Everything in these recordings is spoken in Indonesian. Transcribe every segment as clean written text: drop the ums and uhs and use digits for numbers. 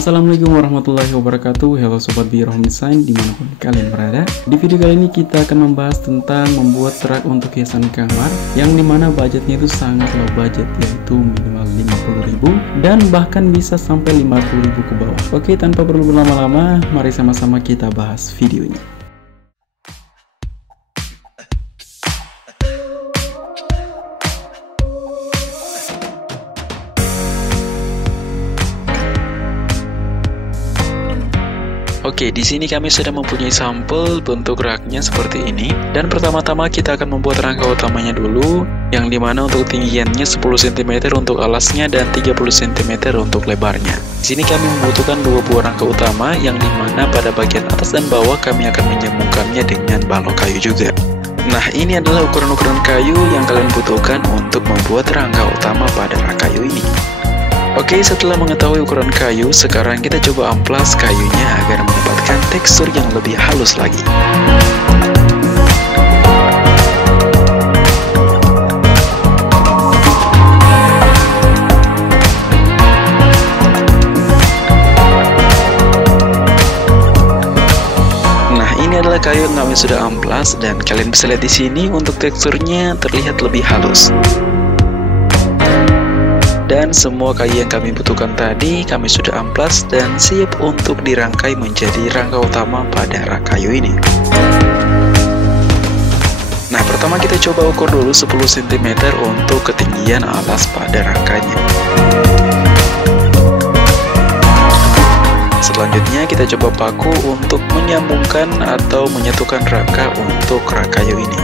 Assalamualaikum warahmatullahi wabarakatuh. Halo Sobat Biro Home Design dimanapun kalian berada. Di video kali ini kita akan membahas tentang membuat rak untuk hiasan kamar, yang dimana budgetnya itu sangat low budget, yaitu minimal 50.000 dan bahkan bisa sampai 50.000 ke bawah. Oke, tanpa perlu berlama-lama, mari sama-sama kita bahas videonya. Oke, di sini kami sudah mempunyai sampel bentuk raknya seperti ini. Dan pertama-tama kita akan membuat rangka utamanya dulu, yang dimana untuk tinggiannya 10 cm untuk alasnya dan 30 cm untuk lebarnya. Di sini kami membutuhkan dua buah rangka utama, yang dimana pada bagian atas dan bawah kami akan menyambungkannya dengan balok kayu juga. Nah, ini adalah ukuran-ukuran kayu yang kalian butuhkan untuk membuat rangka utama pada rak kayu ini. Oke, setelah mengetahui ukuran kayu, sekarang kita coba amplas kayunya agar mendapatkan tekstur yang lebih halus lagi. Nah, ini adalah kayu yang kami sudah amplas dan kalian bisa lihat di sini untuk teksturnya terlihat lebih halus. Dan semua kayu yang kami butuhkan tadi kami sudah amplas dan siap untuk dirangkai menjadi rangka utama pada rak kayu ini. Nah, pertama kita coba ukur dulu 10 cm untuk ketinggian alas pada rangkanya. Selanjutnya kita coba paku untuk menyambungkan atau menyatukan rangka untuk rak kayu ini.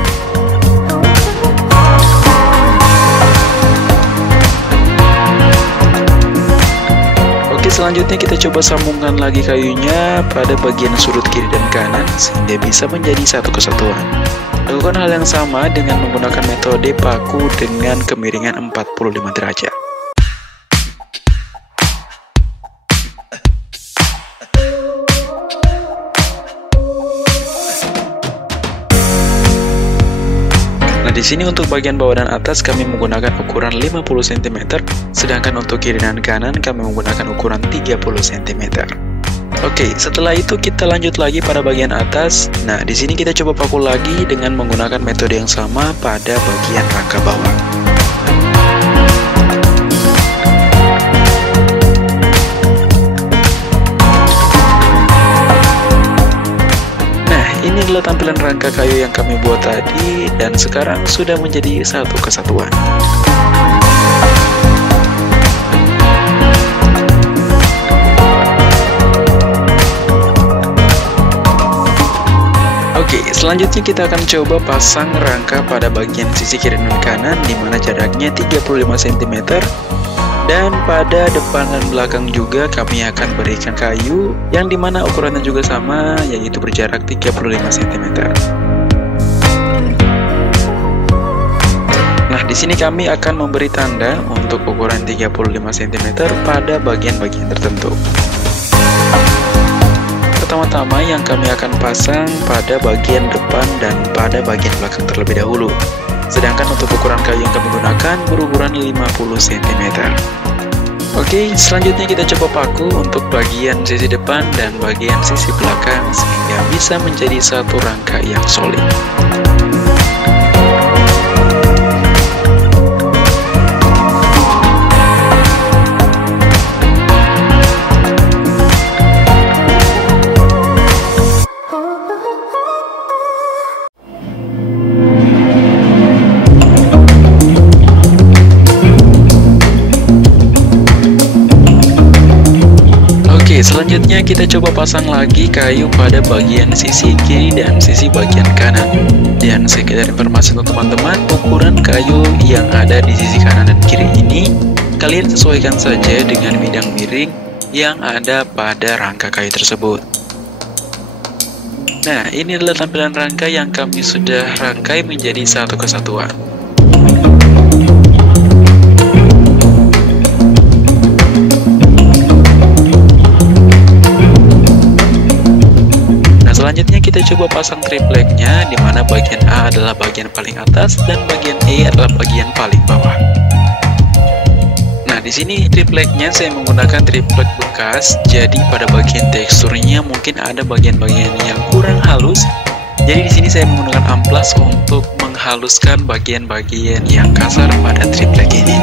Selanjutnya kita coba sambungkan lagi kayunya pada bagian sudut kiri dan kanan sehingga bisa menjadi satu kesatuan. Lakukan hal yang sama dengan menggunakan metode paku dengan kemiringan 45 derajat. Di sini untuk bagian bawah dan atas kami menggunakan ukuran 50 cm, sedangkan untuk kiri dan kanan kami menggunakan ukuran 30 cm. Oke, setelah itu kita lanjut lagi pada bagian atas. Nah, di sini kita coba paku lagi dengan menggunakan metode yang sama pada bagian rangka bawah. Ini adalah tampilan rangka kayu yang kami buat tadi dan sekarang sudah menjadi satu kesatuan. Oke, selanjutnya kita akan coba pasang rangka pada bagian sisi kiri dan kanan, di mana jaraknya 35 cm. Dan pada depan dan belakang juga kami akan berikan kayu yang dimana ukurannya juga sama, yaitu berjarak 35 cm. Nah, di sini kami akan memberi tanda untuk ukuran 35 cm pada bagian-bagian tertentu. Pertama-tama yang kami akan pasang pada bagian depan dan pada bagian belakang terlebih dahulu. Sedangkan untuk ukuran kayu yang kami gunakan berukuran 50 cm. Oke, selanjutnya kita coba paku untuk bagian sisi depan dan bagian sisi belakang sehingga bisa menjadi satu rangka yang solid. Selanjutnya kita coba pasang lagi kayu pada bagian sisi kiri dan sisi bagian kanan. Dan sekedar informasi untuk teman-teman, ukuran kayu yang ada di sisi kanan dan kiri ini kalian sesuaikan saja dengan bidang miring yang ada pada rangka kayu tersebut. Nah, ini adalah tampilan rangka yang kami sudah rangkai menjadi satu kesatuan. Selanjutnya kita coba pasang tripleknya, di mana bagian A adalah bagian paling atas dan bagian E adalah bagian paling bawah. Nah, di sini tripleknya saya menggunakan triplek bekas, jadi pada bagian teksturnya mungkin ada bagian-bagian yang kurang halus. Jadi di sini saya menggunakan amplas untuk menghaluskan bagian-bagian yang kasar pada triplek ini.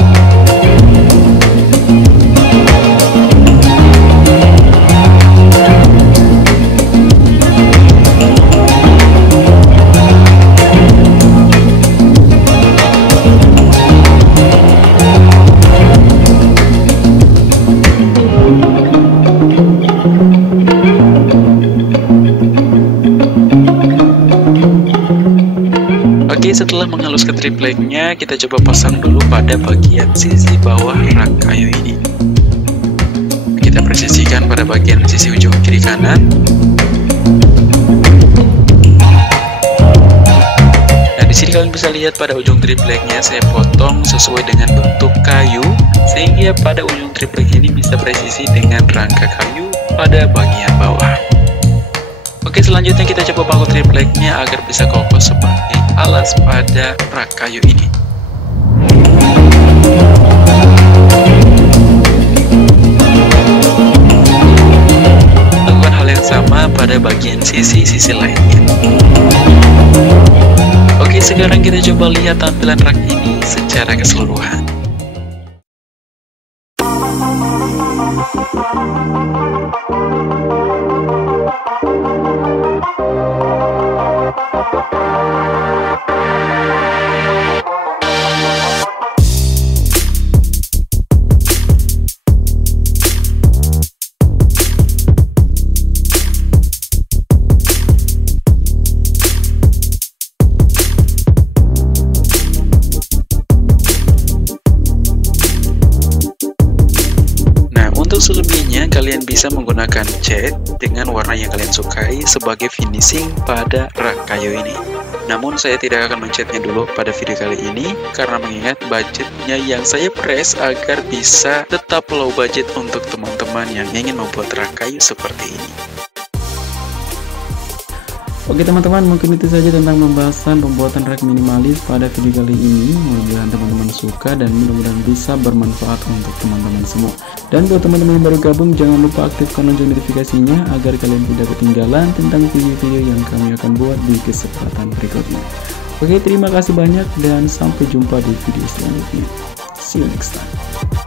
Setelah menghaluskan tripleknya, kita coba pasang dulu pada bagian sisi bawah rak kayu ini. Kita presisikan pada bagian sisi ujung kiri kanan. Nah, di sini kalian bisa lihat pada ujung tripleknya saya potong sesuai dengan bentuk kayu, sehingga pada ujung triplek ini bisa presisi dengan rangka kayu pada bagian bawah. Oke, selanjutnya kita coba paku tripleknya agar bisa kokoh sebagai alas pada rak kayu ini. Lakukan hal yang sama pada bagian sisi-sisi lainnya. Oke, sekarang kita coba lihat tampilan rak ini secara keseluruhan. Untuk selebihnya, kalian bisa menggunakan cat dengan warna yang kalian sukai sebagai finishing pada rak kayu ini. Namun saya tidak akan mencatnya dulu pada video kali ini, karena mengingat budgetnya yang saya press agar bisa tetap low budget untuk teman-teman yang ingin membuat rak kayu seperti ini. Oke teman-teman, mungkin itu saja tentang pembahasan pembuatan rak minimalis pada video kali ini. Mudah-mudahan teman-teman suka dan mudah-mudahan bisa bermanfaat untuk teman-teman semua. Dan buat teman-teman yang baru gabung, jangan lupa aktifkan lonceng notifikasinya agar kalian tidak ketinggalan tentang video-video yang kami akan buat di kesempatan berikutnya. Oke, terima kasih banyak dan sampai jumpa di video selanjutnya. See you next time.